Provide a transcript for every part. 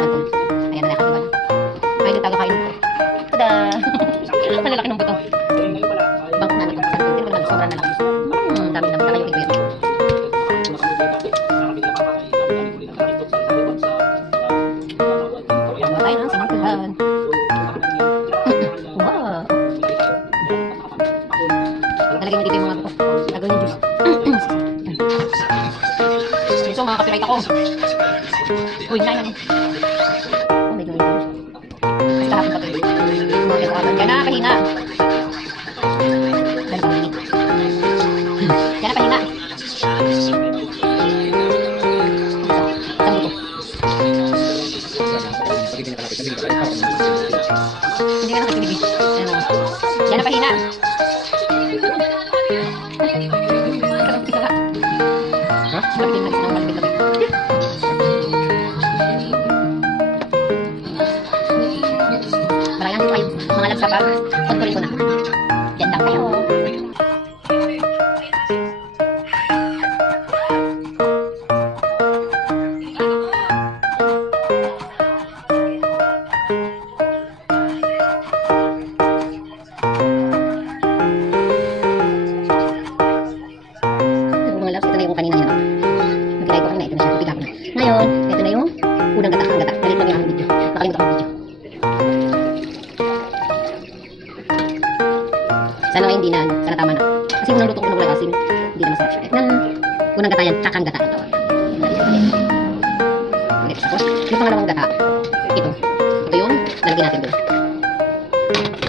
sinantol. Ayan na nakakaliwan. Ay, yung taga-kain ko. Tada! Ang lalaki ng buto. Bangkok na nito. Santol. Pero naman, sobra na lang. Dami naman. Kaya yung iba yun. Gawa tayo ng sinantulhan. Wow! Talagay mo dito yung mga buto. Tagaw yung juice. So, mga copyright ako. Uy, nai na. Oh, medyo ito. Kasi kahapon pa ito. Mga kinawagan. Kaya nakakahina. Dahil pang minit. Kaya nakahina. Isang buto. Hindi ka nakikinig. Kaya nakahina. Malapit na ng malapit-lapit. Marayang dito kayo. Mga lagsapag. Kontrolin ko na. Diyan lang kayo. Mga laps, ito na yung kanina yan. Nagkilay ko kanina. Ito na siya. Piga ko na. Ngayon, ito na yung unang gata. Ang gata. Dalit lang yung aming video. Nakalimutan ko ang video. Sana nga hindi na. Sana tama na. Kasi unang luto ko na wala asim. Hindi na masarap siya. Na, unang gata yan. Kakang gata. Ulit. Tapos, yung pangalawang gata. Ito. Ito yung lalagyan natin doon.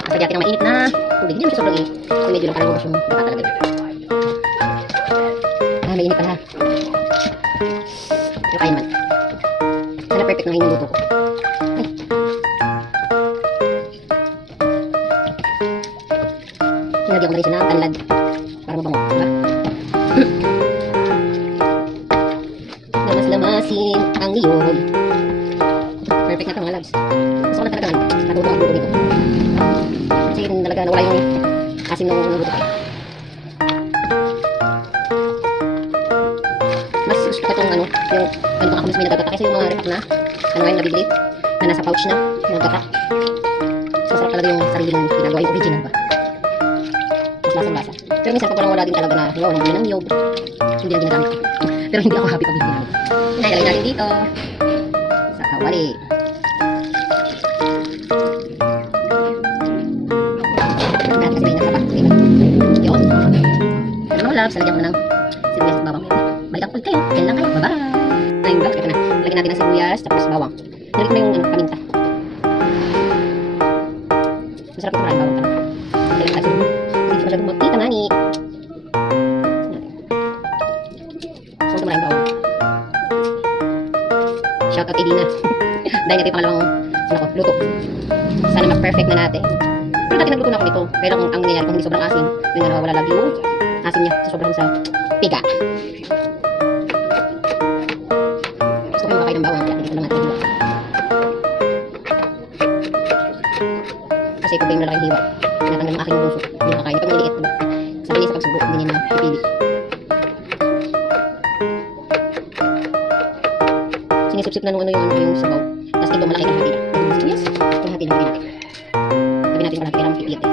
Kapag natin ang mainit na tubig. Hindi naman siya sobrang init. Kasi medyo lang parang lubos yung gata talaga. Ah, may init pala. Pero kain man. Sana perfect na yung luto ko. Ay. Sinagyan ko na rin siya ng tanlad. Para mabango. Diba? Lamas-lamasin ang iyong. Perfect na ito mga loves. Gusto ko na talaga natuto ang luto nito. Kasi talaga nawala yung asim ng luto ko. Mas gusto ko itong yung ganito ako mismo nagagata kasi yung mga repack na ngayon nabibili na nasa pouch na nagagata. So sarap talaga yung sarili ng ginagawa yung original ba. Mas lasang-lasa. Pero minsan pag walang wala din talaga na yung nabili ng niyog hindi na ginagamit ko. Pero hindi ako happy pag hindi ginamit. Nailalagay natin dito sa kawali. Natin kasi may nasa pa. Yun. Pero mga labs, nalagyan ko na ng sibuyas at bawang. Balik ako ulit kayo. Diyan lang kayo. Bye-bye. Ayun ba? Ito na. Lagyan natin ng sibuyas tapos bawang. Nilagyan ko na yung paminta. Masarap ito maraming bawang ka na. Kailangan natin. Hindi masyadong magkita nga ni. So ito maraming bawang. Shout out kay Dina. Dahil natin yung pangalawang luto. Sana mag-perfect na natin. Pero dati nagluto na ako nito. Pero ang nangyayari kung hindi sobrang asin, yung nawawala lagi yung asin niya. So sobrang sa piga. Gusto ko yung makain ng bawang. Kaya dito lang natin hiwa. Kasi ito ba yung malaking hiwa. Natanggal ng aking buso. Hindi makakain. Pag maliliit, diba? Sa bilis sa pagsubo, hindi niya na pipili. Sinisip-sip na nung yung sabaw. Tapos ito malaki ng hati na. Yes. Yung hati na hati natin. Tabi natin malaki. Kailangan pipilit eh.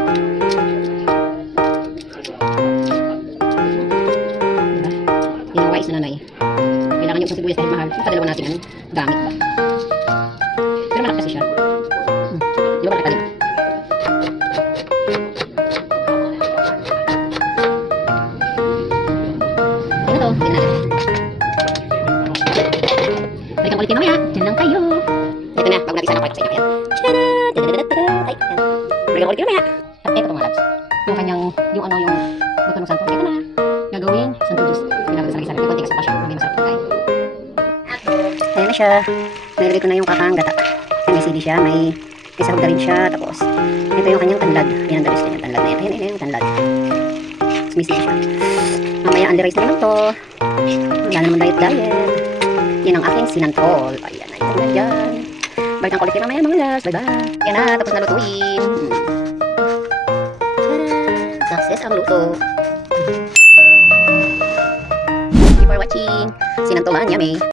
Diba? Wise na nanay. Kailangan yung sibuyas dahil mahal. Padalawa natin ang gamit ba. Pero malaki kasi siya. Di ba malaki din? Ano to? Tignan natin. Balikan ulit yung mamaya. Diyan lang kayo. Ito na. Bago natin sana pakita sa inyo. Tada! Ay, yan. Balikan ulit yung mamaya. At ito mga labs. Yung kanyang, yung buto ng santo. Ito na. Gagawin santo juice. Pinagod sa sarili. May konti kasi pa siya. May masarap pagkain. Ayan na siya. Nilagay ko na yung kakang gata. May CD siya. May sahog na rin siya. Tapos, ito yung kanyang tanlad. Yan ang dabis na yung tanlad na yan. Ayan yung tanlad. Tapos may CD siya. Mamaya under-rice na naman to. Wala naman diet. Yan ang aking sinantol. Ayan, ayan na yan. Balikan ko ulit mamaya mga las. Bye-bye. Yan na. Tapos na lutuin. Success ang luto. Thank you for watching. Sinantolan, yummy.